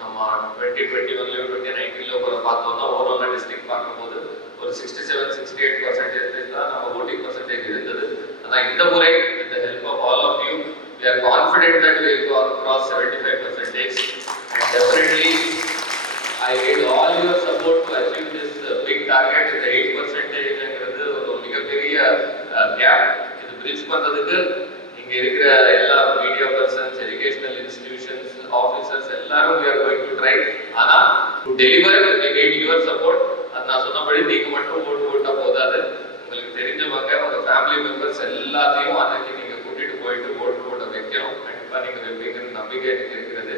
நம்ம 2021 2019 பார்த்தோம்னா overall district பார்க்கும்போது ஒரு 67-68% தான் நம்ம voting percentage இருந்தது. ஆனால் இந்த முறை with the help of all of you we are confident that we will go across 75% and definitely I need all your support to achieve this big target. இந்த 8%ங்கிறது ஒரு மிகப்பெரிய கேப். இது பிரிட்ஜ் பண்றதுக்கு இங்க இருக்கிற எல்லா media persons, educational institutions, officers எல்லாரும் we are going to try. ஆனா to deliver we need your support. அது நான் சொன்னபடி நீங்க மட்டும் போட்டா போதாது. உங்களுக்கு தெரிஞ்சவங்க, உங்க ஃபேமிலி மெம்பர்ஸ் எல்லாத்தையும் அன்னைக்கு நீங்க கூட்டிட்டு போயிட்டு போட வைக்கணும். கண்டிப்பா நீங்க வைப்பீங்கன்னு நம்பிக்கை எனக்கு இருக்கிறது.